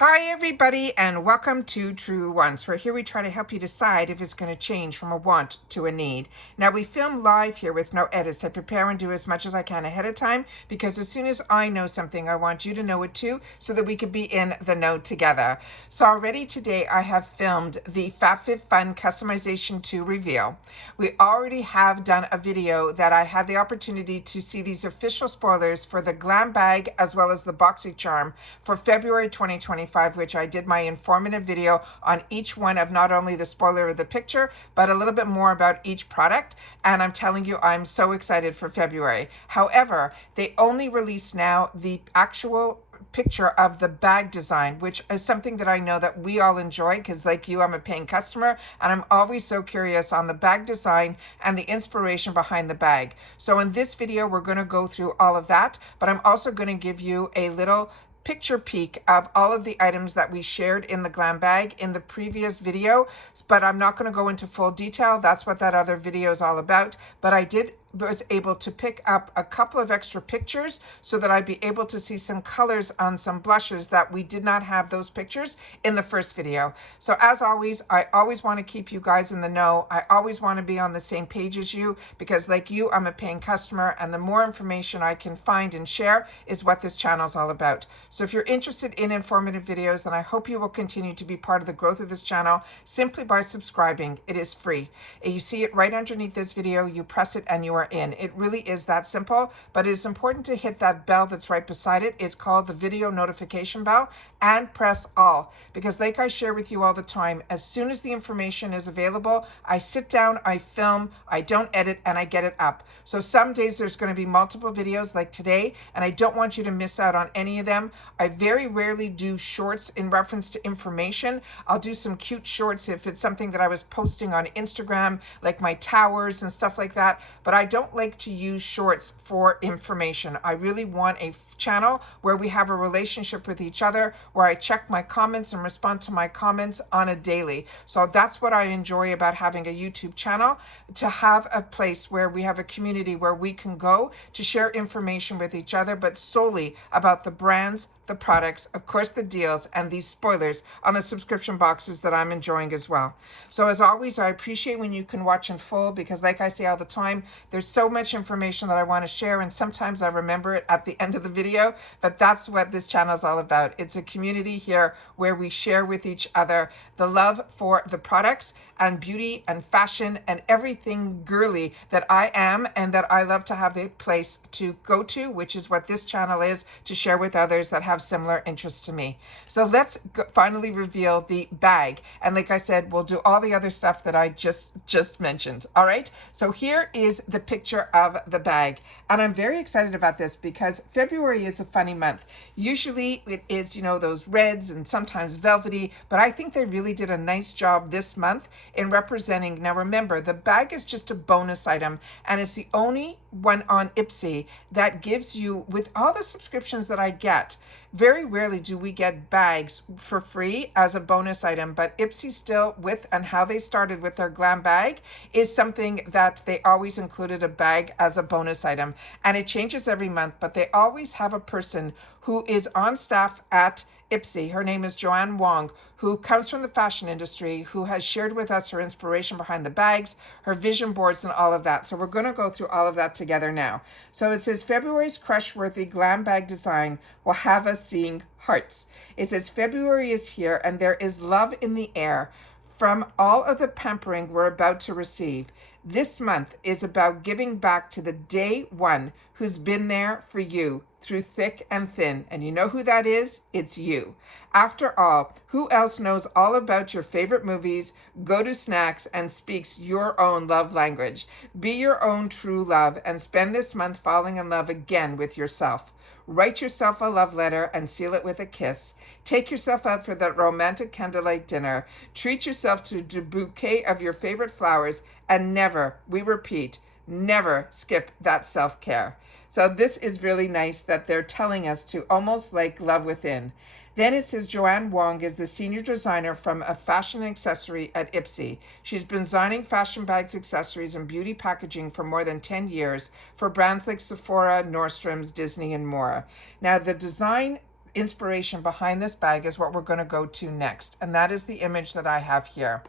Hi everybody and welcome to Truewants, where here we try to help you decide if it's going to change from a want to a need. Now we film live here with no edits. I prepare and do as much as I can ahead of time because as soon as I know something, I want you to know it too so that we could be in the know together. So already today I have filmed the FabFitFun Customization 2 reveal. We already have done a video that I had the opportunity to see these official spoilers for the Glambag as well as the BoxyCharm for February 2025, which I did my informative video on each one of not only the spoiler of the picture, but a little bit more about each product. And I'm telling you, I'm so excited for February. However, they only released now the actual picture of the bag design, which is something that I know that we all enjoy because like you, I'm a paying customer and I'm always so curious on the bag design and the inspiration behind the bag. So in this video, we're going to go through all of that, but I'm also going to give you a little picture peek of all of the items that we shared in the Glambag in the previous video, but I'm not going to go into full detail. That's what that other video is all about. But I was able to pick up a couple of extra pictures so that I'd be able to see some colors on some blushes that we did not have those pictures in the first video. So as always, I always want to keep you guys in the know. I always want to be on the same page as you because like you, I'm a paying customer and the more information I can find and share is what this channel is all about. So if you're interested in informative videos, then I hope you will continue to be part of the growth of this channel simply by subscribing. It is free. You see it right underneath this video, you press it and you are in. It really is that simple, but it is important to hit that bell that's right beside it. It's called the video notification bell, and press all, because like I share with you all the time, as soon as the information is available, I sit down, I film, I don't edit, and I get it up. So some days there's going to be multiple videos like today, and I don't want you to miss out on any of them. I very rarely do shorts in reference to information. I'll do some cute shorts if it's something that I was posting on Instagram, like my towers and stuff like that, but I don't like to use shorts for information. I really want a channel where we have a relationship with each other, where I check my comments and respond to my comments on a daily. So that's what I enjoy about having a YouTube channel, to have a place where we have a community where we can go to share information with each other, but solely about the brands, the products, of course the deals, and these spoilers on the subscription boxes that I'm enjoying as well. So as always, I appreciate when you can watch in full because like I say all the time, there's so much information that I want to share and sometimes I remember it at the end of the video, but that's what this channel is all about. It's a community here where we share with each other the love for the products and beauty and fashion and everything girly that I am and that I love to have the place to go to, which is what this channel is, to share with others that have similar interests to me. So let's finally reveal the bag. And like I said, we'll do all the other stuff that I just mentioned. All right. So here is the picture of the bag. And I'm very excited about this because February is a funny month. Usually it is, you know, those reds and sometimes velvety, but I think they really did a nice job this month in representing. Now remember, the bag is just a bonus item and it's the only one on IPSY that gives you, with all the subscriptions that I get, very rarely do we get bags for free as a bonus item, but IPSY still, with and how they started with their Glambag, is something that they always included a bag as a bonus item. And it changes every month, but they always have a person who is on staff at IPSY. Her name is Joanne Wong, who comes from the fashion industry, who has shared with us her inspiration behind the bags, her vision boards, and all of that. So we're going to go through all of that together now. So it says February's crush-worthy glam bag design will have us seeing hearts. It says February is here and there is love in the air from all of the pampering we're about to receive. This month is about giving back to the day one who's been there for you through thick and thin. And you know who that is? It's you. After all, who else knows all about your favorite movies, go-to snacks, and speaks your own love language? Be your own true love and spend this month falling in love again with yourself. Write yourself a love letter and seal it with a kiss. Take yourself out for that romantic candlelight dinner. Treat yourself to a bouquet of your favorite flowers and never, we repeat, never skip that self-care. So this is really nice that they're telling us to almost like love within. Then it says Joanne Wong is the senior designer from a fashion accessory at IPSY. She's been designing fashion bags, accessories, and beauty packaging for more than 10 years for brands like Sephora, Nordstrom's, Disney, and more. Now the design inspiration behind this bag is what we're going to go to next. And that is the image that I have here.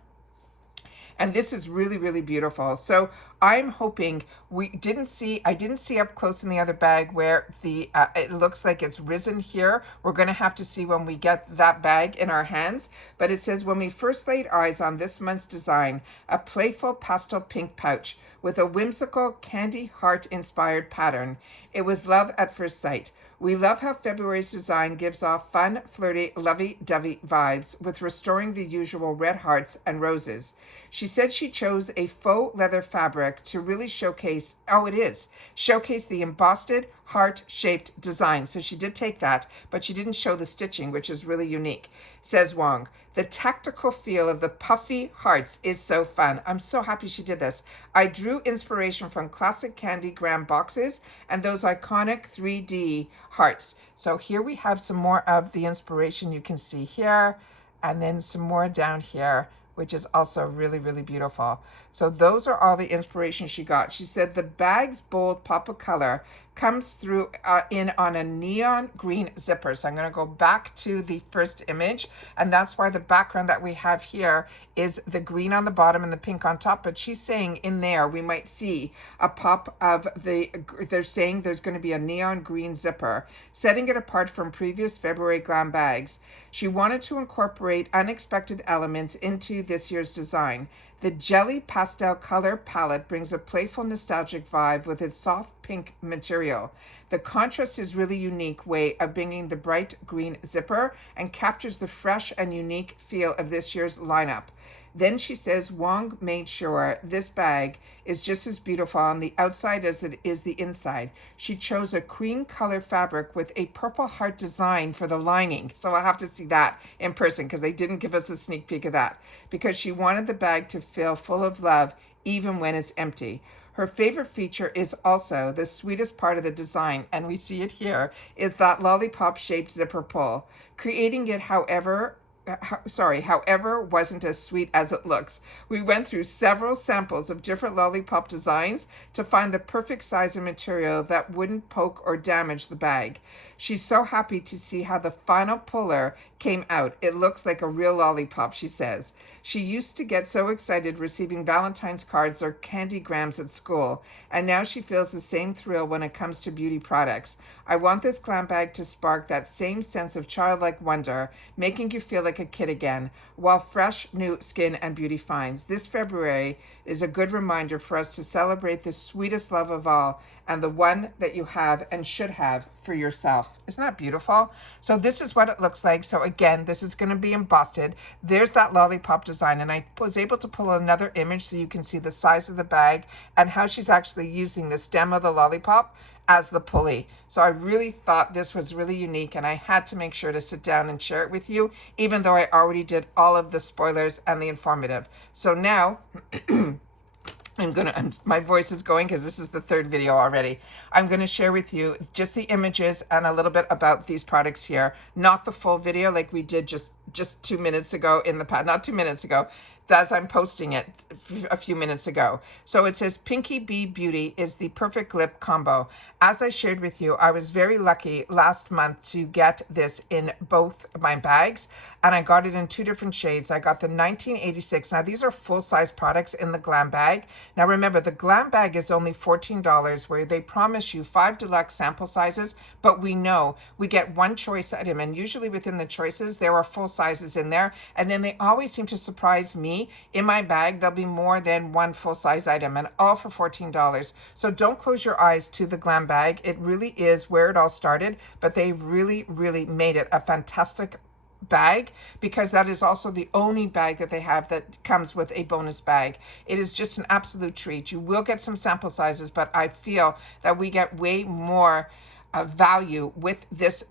And this is really, really beautiful. So I'm hoping I didn't see up close in the other bag where it looks like it's risen here. We're going to have to see when we get that bag in our hands. But it says, when we first laid eyes on this month's design, a playful pastel pink pouch with a whimsical candy heart inspired pattern, it was love at first sight. We love how February's design gives off fun, flirty, lovey-dovey vibes with restoring the usual red hearts and roses. She said she chose a faux leather fabric to really showcase the embossed heart-shaped design. So she did take that, but she didn't show the stitching, which is really unique. Says Wong, the tactical feel of the puffy hearts is so fun. I'm so happy she did this. I drew inspiration from classic candy gram boxes and those iconic 3D hearts. So here we have some more of the inspiration you can see here, and then some more down here, which is also really, really beautiful. So those are all the inspiration she got. She said the bag's bold pop of color comes through in on a neon green zipper. So I'm going to go back to the first image, and that's why the background that we have here is the green on the bottom and the pink on top. But she's saying in there we might see a pop of they're saying there's going to be a neon green zipper, setting it apart from previous February glam bags. She wanted to incorporate unexpected elements into this year's design. The jelly pastel color palette brings a playful, nostalgic vibe with its soft pink material. The contrast is really unique way of bringing the bright green zipper and captures the fresh and unique feel of this year's lineup. Then she says Wong made sure this bag is just as beautiful on the outside as it is the inside. She chose a cream color fabric with a purple heart design for the lining. So I'll have to see that in person because they didn't give us a sneak peek of that, because she wanted the bag to feel full of love even when it's empty. Her favorite feature is also the sweetest part of the design, and we see it here, is that lollipop-shaped zipper pull. Creating it however wasn't as sweet as it looks. We went through several samples of different lollipop designs to find the perfect size and material that wouldn't poke or damage the bag. She's so happy to see how the final puller came out. It looks like a real lollipop, she says. She used to get so excited receiving Valentine's cards or candygrams at school, and now she feels the same thrill when it comes to beauty products. I want this glam bag to spark that same sense of childlike wonder, making you feel like a kid again, while fresh new skin and beauty finds. This February is a good reminder for us to celebrate the sweetest love of all, and the one that you have and should have for yourself. Isn't that beautiful? So this is what it looks like. So again, this is going to be embossed. There's that lollipop design, and I was able to pull another image so you can see the size of the bag and how she's actually using the stem of the lollipop as the pulley. So I really thought this was really unique, and I had to make sure to sit down and share it with you, even though I already did all of the spoilers and the informative. So now my voice is going because this is the third video already. I'm going to share with you just the images and a little bit about these products here. Not the full video like we did just 2 minutes ago in the past, not 2 minutes ago, as I'm posting it a few minutes ago. So it says Pinky Bee Beauty is the perfect lip combo. As I shared with you, I was very lucky last month to get this in both my bags, and I got it in 2 different shades. I got the 1986. Now these are full-size products in the glam bag. Now remember, the glam bag is only $14, where they promise you 5 deluxe sample sizes, but we know we get one choice item, and usually within the choices there are full sizes in there, and then they always seem to surprise me. In my bag there'll be more than one full-size item, and all for $14. So don't close your eyes to the glam bag. It really is where it all started, but they really made it a fantastic bag, because that is also the only bag that they have that comes with a bonus bag. It is just an absolute treat. You will get some sample sizes, but I feel that we get way more value with this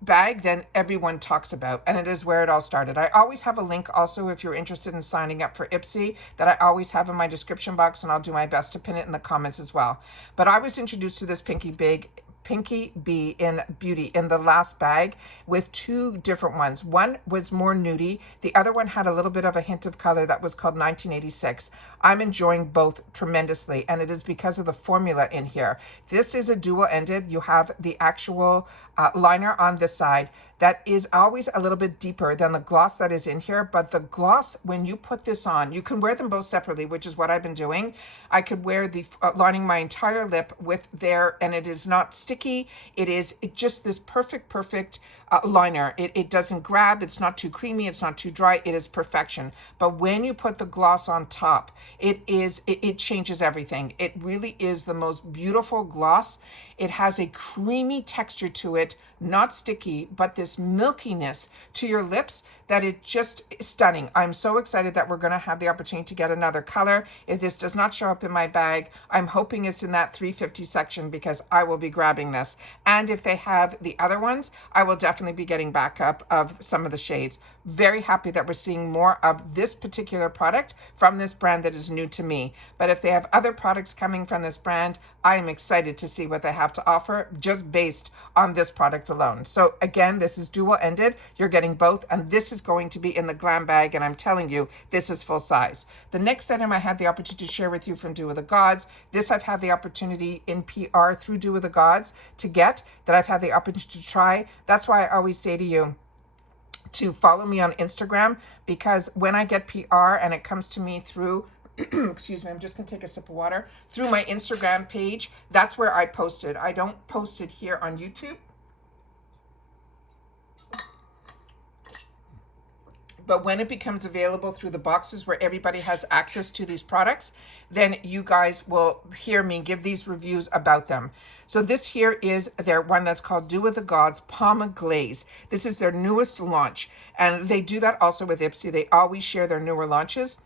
bag than everyone talks about, and it is where it all started. I always have a link also if you're interested in signing up for IPSY that I always have in my description box, and I'll do my best to pin it in the comments as well. But I was introduced to this Pinky Bee in Beauty in the last bag with 2 different ones. One was more nudie. The other one had a little bit of a hint of color that was called 1986. I'm enjoying both tremendously, and it is because of the formula in here. This is a dual-ended. You have the actual liner on this side. that is always a little bit deeper than the gloss that is in here. But the gloss, when you put this on, you can wear them both separately, which is what I've been doing. I could wear the lining my entire lip with there, and it is not sticky. It's just this perfect liner. It doesn't grab. It's not too creamy. It's not too dry. It is perfection. But when you put the gloss on top, it changes everything. It really is the most beautiful gloss. It has a creamy texture to it, not sticky, but this milkiness to your lips that it just is stunning. I'm so excited that we're going to have the opportunity to get another color. If this does not show up in my bag, I'm hoping it's in that 350 section because I will be grabbing this. And if they have the other ones, I will definitely be getting backup of some of the shades. Very happy that we're seeing more of this particular product from this brand that is new to me. But if they have other products coming from this brand, I am excited to see what they have to offer just based on this product alone. So again, this is dual ended. You're getting both, and this is going to be in the Glambag, and I'm telling you, this is full size. The next item I had the opportunity to share with you from Do With The Gods. This I've had the opportunity in PR through Do With The Gods to get, that I've had the opportunity to try. That's why I always say to you to follow me on Instagram, because when I get PR and it comes to me through excuse me, I'm just gonna take a sip of water, through my Instagram page, that's where I post it. I don't post it here on YouTube. But when it becomes available through the boxes where everybody has access to these products, then you guys will hear me give these reviews about them. So this here is their one that's called Do With The Gods Palma Glaze. This is their newest launch. And they do that also with IPSY. They always share their newer launches.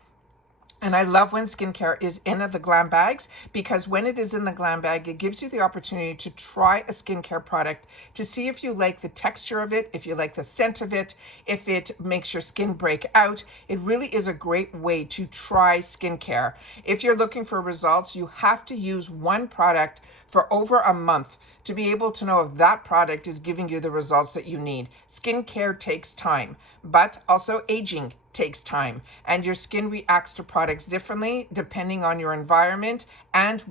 And I love when skincare is in the Glambags, because when it is in the Glambag, it gives you the opportunity to try a skincare product to see if you like the texture of it, if you like the scent of it, if it makes your skin break out. It really is a great way to try skincare. If you're looking for results, you have to use one product for over a month to be able to know if that product is giving you the results that you need. Skincare takes time, but also aging takes time, and your skin reacts to products differently depending on your environment and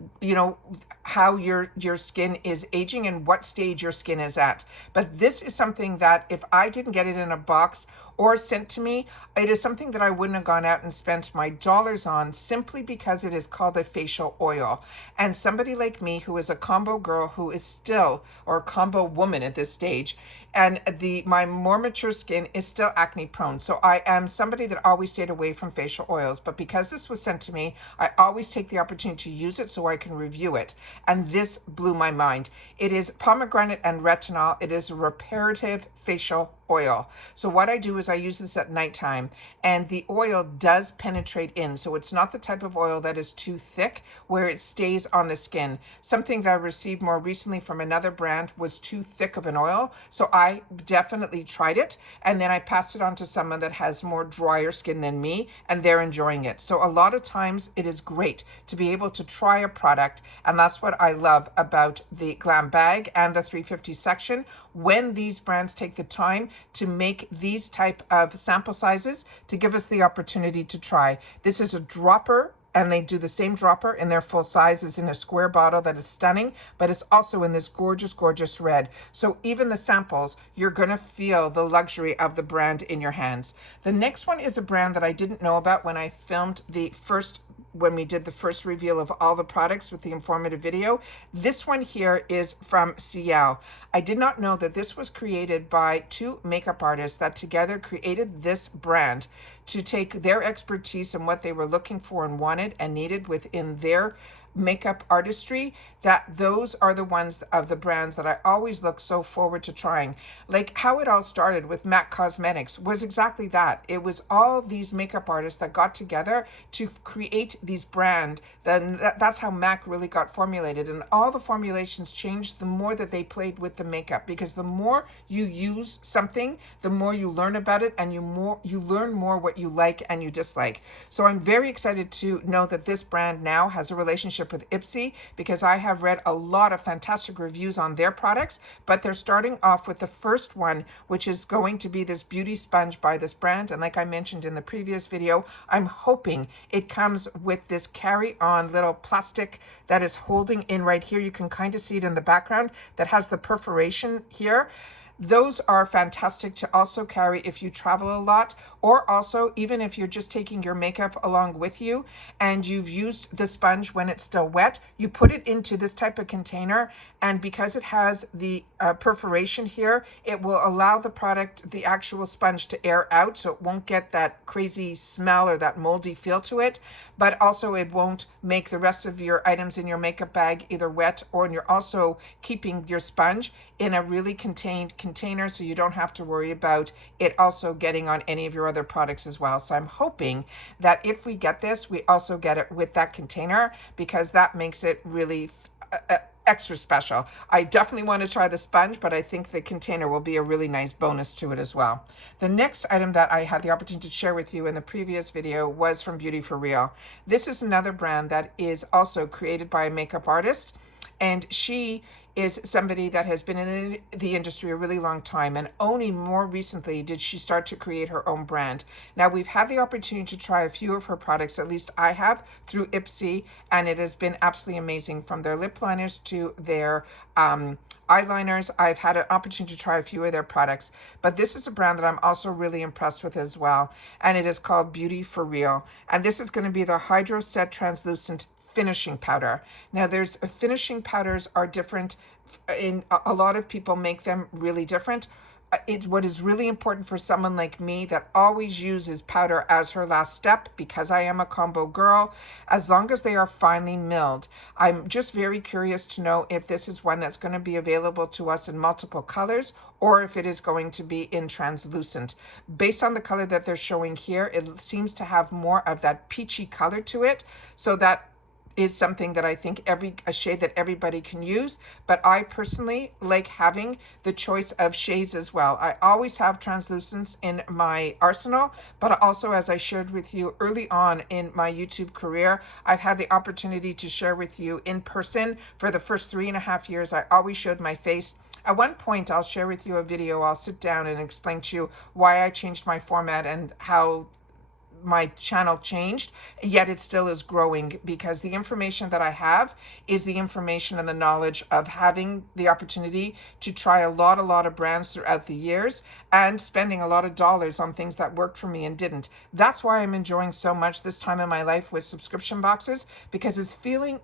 how your skin is aging and what stage your skin is at. But this is something that if I didn't get it in a box or sent to me, it is something that I wouldn't have gone out and spent my dollars on, simply because it is called a facial oil. And somebody like me, who is a combo girl, who is still, or a combo woman at this stage, and my more mature skin is still acne prone. So I am somebody that always stayed away from facial oils. But because this was sent to me, I always take the opportunity to use it so I can review it. And this blew my mind. It is pomegranate and retinol. It is a reparative facial oil. So what I do is I use this at nighttime, and the oil does penetrate in. So it's not the type of oil that is too thick where it stays on the skin. Something that I received more recently from another brand was too thick of an oil. So I definitely tried it, and then I passed it on to someone that has more drier skin than me, and they're enjoying it. So a lot of times it is great to be able to try a product, and that's what I love about the Glambag and the 350 section, when these brands take the time to make these type of sample sizes to give us the opportunity to try. This is a dropper, and they do the same dropper in their full size as in a square bottle that is stunning, but it's also in this gorgeous red. So even the samples, you're gonna feel the luxury of the brand in your hands. The next one is a brand that I didn't know about when I filmed when we did the first reveal of all the products with the informative video. This one here is from Ciele. I did not know that this was created by two makeup artists that together created this brand to take their expertise and what they were looking for and wanted and needed within their makeup artistry, that those are the ones of the brands that I always look so forward to trying. Like how it all started with MAC Cosmetics was exactly that. It was all these makeup artists that got together to create these brands. Then that's how MAC really got formulated, and all the formulations changed the more that they played with the makeup, because the more you use something, the more you learn about it, and you learn more what you like and you dislike. So I'm very excited to know that this brand now has a relationship with IPSY, because I have read a lot of fantastic reviews on their products, but they're starting off with the first one, which is going to be this beauty sponge by this brand. And like I mentioned in the previous video, I'm hoping it comes with this carry-on little plastic that is holding in right here. You can kind of see it in the background that has the perforation here. Those are fantastic to also carry if you travel a lot, or also even if you're just taking your makeup along with you and you've used the sponge when it's still wet, you put it into this type of container, and because it has the perforation here, it will allow the product, the actual sponge, to air out, so it won't get that crazy smell or that moldy feel to it, but also it won't make the rest of your items in your makeup bag either wet, or you're also keeping your sponge in a really contained container, so you don't have to worry about it also getting on any of your other products as well. So I'm hoping that if we get this, we also get it with that container, because that makes it really extra special. I definitely want to try the sponge, but I think the container will be a really nice bonus to it as well. The next item that I had the opportunity to share with you in the previous video was from Beauty for Real. This is another brand that is also created by a makeup artist, and she is somebody that has been in the industry a really long time, and only more recently did she start to create her own brand. Now, we've had the opportunity to try a few of her products, at least I have, through IPSY, and it has been absolutely amazing, from their lip liners to their eyeliners. I've had an opportunity to try a few of their products, but this is a brand that I'm also really impressed with as well, and it is called Beauty for Real, and this is going to be the Hydro Set Translucent finishing powder. Now, there's finishing powders are different in a lot of people make them really different. What is really important for someone like me that always uses powder as her last step, because I am a combo girl, as long as they are finely milled. I'm just very curious to know if this is one that's going to be available to us in multiple colors, or if it is going to be in translucent. Based on the color that they're showing here, it seems to have more of that peachy color to it, so that is something that I think a shade that everybody can use, but I personally like having the choice of shades as well. I always have translucents in my arsenal, but also, as I shared with you early on in my YouTube career, I've had the opportunity to share with you in person for the first 3.5 years. I always showed my face. At one point, I'll share with you a video. I'll sit down and explain to you why I changed my format and how my channel changed, yet it still is growing, because the information that I have is the information and the knowledge of having the opportunity to try a lot of brands throughout the years, and spending a lot of dollars on things that worked for me and didn't. That's why I'm enjoying so much this time in my life with subscription boxes, because it's filling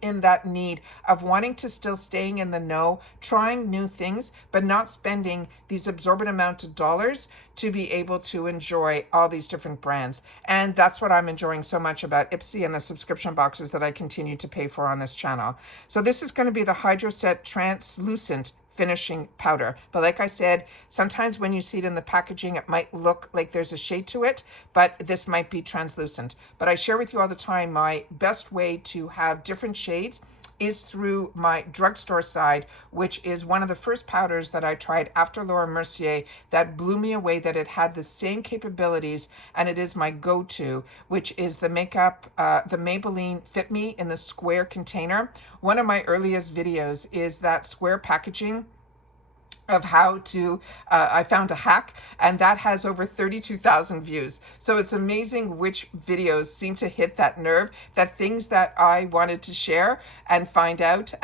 in that need of wanting to still staying in the know, trying new things, but not spending these absorbent amounts of dollars to be able to enjoy all these different brands. And that's what I'm enjoying so much about IPSY and the subscription boxes that I continue to pay for on this channel. So this is going to be the Hydro Set Translucent finishing powder, but like I said, sometimes when you see it in the packaging, it might look like there's a shade to it, but this might be translucent. But I share with you all the time, my best way to have different shades is through my drugstore side, which is one of the first powders that I tried after Laura Mercier that blew me away, that it had the same capabilities, and it is my go-to, which is the the Maybelline Fit Me in the square container. One of my earliest videos is that square packaging of how to, I found a hack, and that has over 32,000 views. So it's amazing which videos seem to hit that nerve, that things that I wanted to share and find out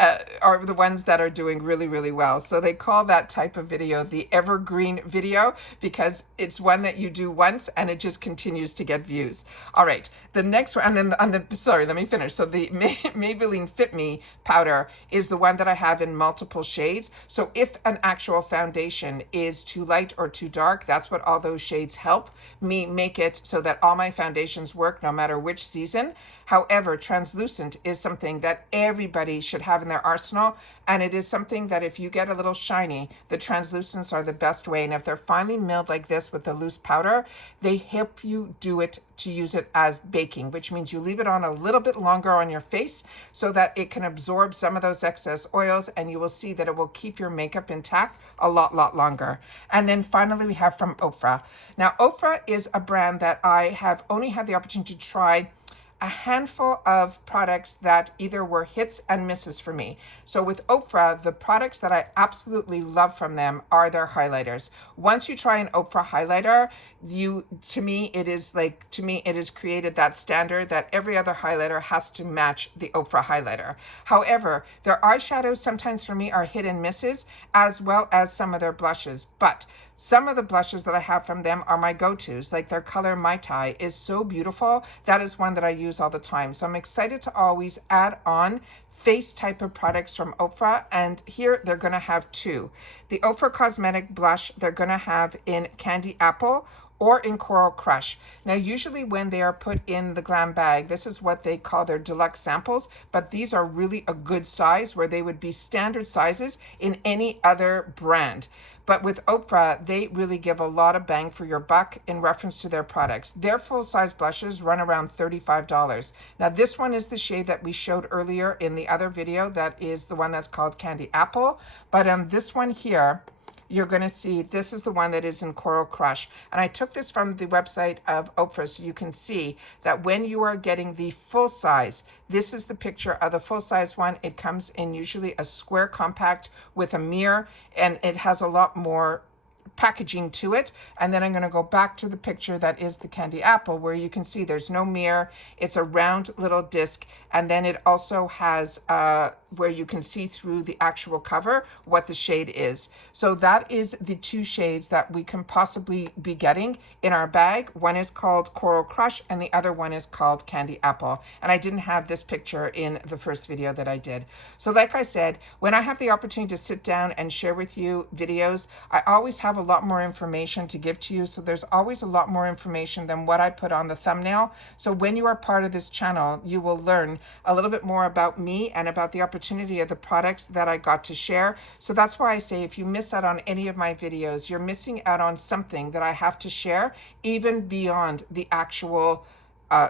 are the ones that are doing really well. So they call that type of video the evergreen video, because it's one that you do once and it just continues to get views. All right, the next one, and then sorry, let me finish. So the Maybelline Fit Me powder is the one that I have in multiple shades. So if an actual foundation is too light or too dark, that's what all those shades help me make it, so that all my foundations work no matter which season. However, translucent is something that everybody should have in their arsenal, and it is something that if you get a little shiny, the translucents are the best way. And if they're finely milled like this with the loose powder, they help you do it to use it as baking, which means you leave it on a little bit longer on your face so that it can absorb some of those excess oils, and you will see that it will keep your makeup intact a lot longer. And then finally, we have from Ofra. Now, Ofra is a brand that I have only had the opportunity to try a handful of products that either were hits and misses for me. So with Ofra, the products that I absolutely love from them are their highlighters. Once you try an Ofra highlighter, to me it is created that standard that every other highlighter has to match the Ofra highlighter. However, their eyeshadows sometimes for me are hit and misses, as well as some of their blushes. But some of the blushes that I have from them are my go-tos, like their color Mai Tai is so beautiful. That is one that I use all the time. So I'm excited to always add on face type of products from Ofra, and here they're going to have two. The Ofra Cosmetic Blush they're going to have in Candy Apple or in Coral Crush. Now, usually when they are put in the Glambag, this is what they call their deluxe samples, but these are really a good size where they would be standard sizes in any other brand. But with Ofra, they really give a lot of bang for your buck in reference to their products. Their full-size blushes run around $35. Now, this one is the shade that we showed earlier in the other video. That is the one that's called Candy Apple. But this one here, you're going to see this is the one that is in Coral Crush. And I took this from the website of Ofra, so you can see that when you are getting the full size, this is the picture of the full size one. It comes in usually a square compact with a mirror, and it has a lot more packaging to it. And then I'm going to go back to the picture that is the Candy Apple, where you can see there's no mirror. It's a round little disc, and then it also has where you can see through the actual cover what the shade is. So that is the two shades that we can possibly be getting in our bag. One is called Coral Crush and the other one is called Candy Apple. And I didn't have this picture in the first video that I did. So like I said, when I have the opportunity to sit down and share with you videos, I always have a lot more information to give to you. So there's always a lot more information than what I put on the thumbnail. So when you are part of this channel, you will learn a little bit more about me and about the opportunity of the products that I got to share. So that's why I say if you miss out on any of my videos, you're missing out on something that I have to share, even beyond the actual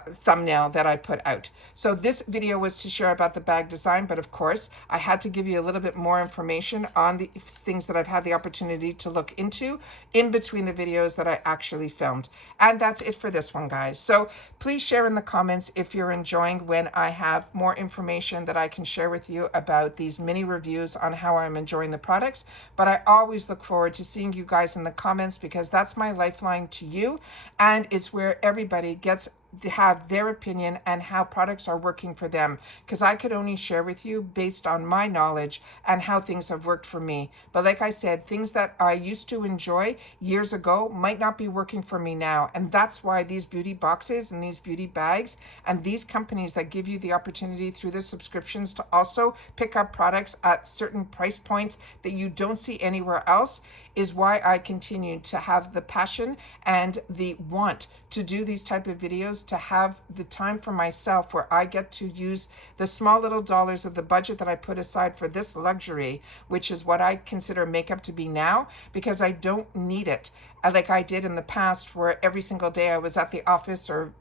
thumbnail that I put out. So this video was to share about the bag design, but of course I had to give you a little bit more information on the things that I've had the opportunity to look into in between the videos that I actually filmed. And that's it for this one, guys. So please share in the comments if you're enjoying when I have more information that I can share with you about these mini reviews on how I'm enjoying the products. But I always look forward to seeing you guys in the comments, because that's my lifeline to you, and it's where everybody gets to have their opinion and how products are working for them, because I could only share with you based on my knowledge and how things have worked for me. But like I said, things that I used to enjoy years ago might not be working for me now, and that's why these beauty boxes and these beauty bags and these companies that give you the opportunity through the subscriptions to also pick up products at certain price points that you don't see anywhere else is why I continue to have the passion and the want to do these type of videos, to have the time for myself where I get to use the small little dollars of the budget that I put aside for this luxury, which is what I consider makeup to be now, because I don't need it like I did in the past, where every single day I was at the office or,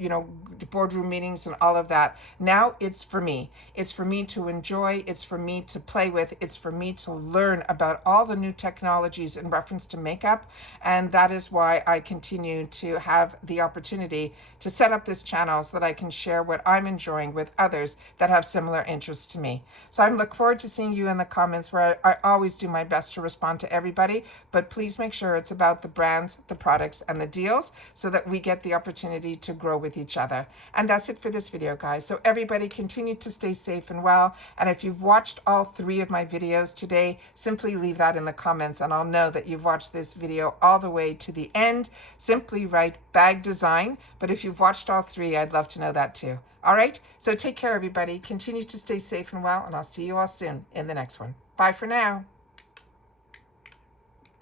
boardroom meetings and all of that. Now it's for me. It's for me to enjoy. It's for me to play with. It's for me to learn about all the new technologies in reference to makeup. And that is why I continue to have the opportunity to set up this channel so that I can share what I'm enjoying with others that have similar interests to me. So I look forward to seeing you in the comments, where I always do my best to respond to everybody, but please make sure it's about the brands, the products, and the deals, so that we get the opportunity to grow with each other. And that's it for this video, guys. So everybody continue to stay safe and well. And if you've watched all 3 of my videos today, simply leave that in the comments and I'll know that you've watched this video all the way to the end. Simply write bag design. But if you've watched all 3, I'd love to know that too. All right. So take care, everybody. Continue to stay safe and well, and I'll see you all soon in the next one. Bye for now.